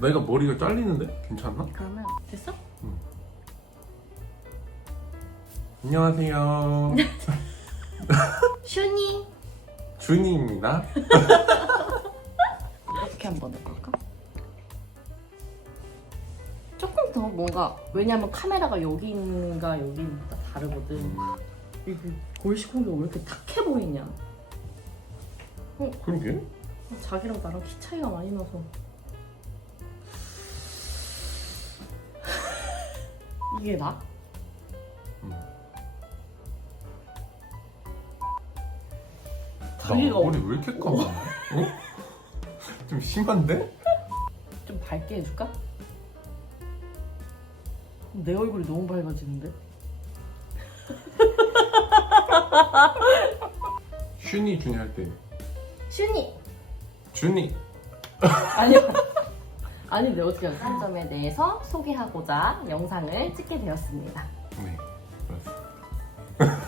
내가 머리가 잘리는데? 괜찮나? 그러면 됐어? 안녕하세요. 슈니 준이입니다. 이렇게 한번 해볼까? 조금 더 뭔가 왜냐면 카메라가 여기 있는가 여기 있는가 다르거든. 음, 이게 골시공이 왜 이렇게 탁해 보이냐? 그러게? 자기랑 나랑 키 차이가 많이 나서. 이게 나? 음. 나 자기가 머리 왜 이렇게 까만? 어? 좀 심한데? 좀 밝게 해줄까? 내 얼굴이 너무 밝아지는데? 슈니 준이 할 때. 슈니! 준이. 아니요. 아닌데 어떻게 한 점에 대해서 소개하고자 영상을 찍게 되었습니다. 네. 그렇습니다.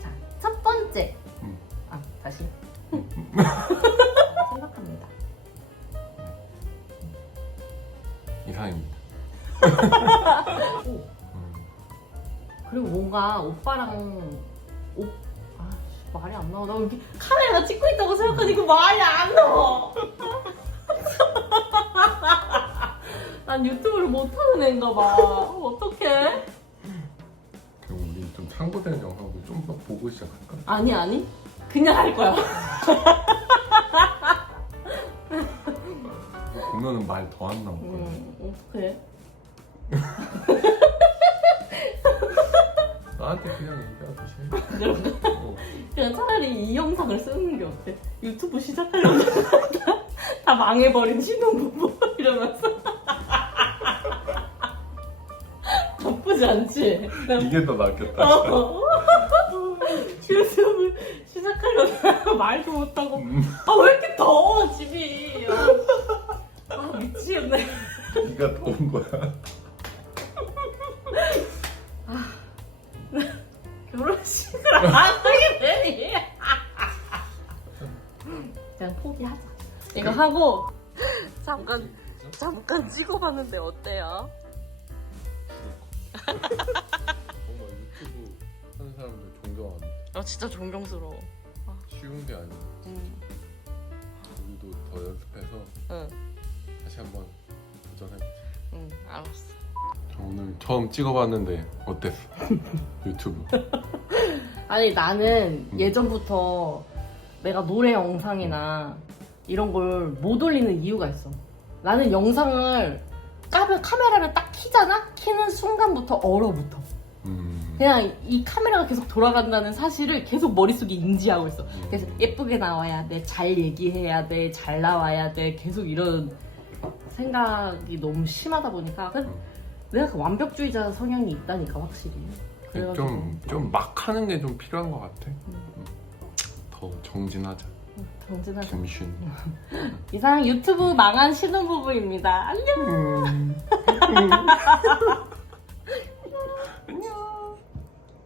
자, 첫 번째. 음. 아, 다시. 생각합니다. 이상입니다. 오, 음. 그리고 뭔가 오빠랑 오, 아, 씨, 말이 안 나와. 나 이렇게 카메라가 찍고 있다고 생각하니까 말이 안 나와. 난 유튜브를 못하는 애인가 봐. 어떡해? 그럼 우리 좀 참고되는 영상도 좀 더 보고 시작할까? 아니, 아니. 그냥 할 거야. 보면은 말 더 안 나올 거야. 음, 어떡해? 나한테 그냥 얘기하듯이. 어. 그냥 차라리 이 영상을 쓰는 게 어때? 유튜브 시작하려고 다, 다 망해버린 신혼부부 이러면서 나쁘지 않지? 난 이게 더 낫겠다. 어. 유튜브 시작하려다가 말도 못하고 음, 아왜 이렇게 더워 집이 아, 아 미치겠네 네가 더운 거야. 결혼식을 안 하게 되니 그냥 포기하자 이거 하고 잠깐 잠깐 찍어봤는데 어때요? 정말 유튜브 하는 사람들 존경합니다. 아 진짜 존경스러워 쉬운 게 아니야. 응, 우리도 더 연습해서 응, 다시 한번 도전해보자. 응 알았어 저 오늘 처음 찍어봤는데 어땠어? 유튜브. 아니 나는 음. 예전부터 내가 노래 영상이나 이런 걸 못 올리는 이유가 있어. 나는 영상을 까면 카메라를 딱 키잖아? 키는 순간부터 얼어붙어. 음. 그냥 이 카메라가 계속 돌아간다는 사실을 계속 머릿속에 인지하고 있어. 그래서 음. 예쁘게 나와야 돼, 잘 얘기해야 돼, 잘 나와야 돼, 계속 이런 생각이 너무 심하다 보니까 그- 음. 내가 그 완벽주의자 성향이 있다니까 확실히. 그래가지고 좀, 좀 막 하는 게 좀 필요한 것 같아. 음. 더 정진하자. 정진하자. 김신. 이상 유튜브 망한 신혼부부입니다. 안녕. 음.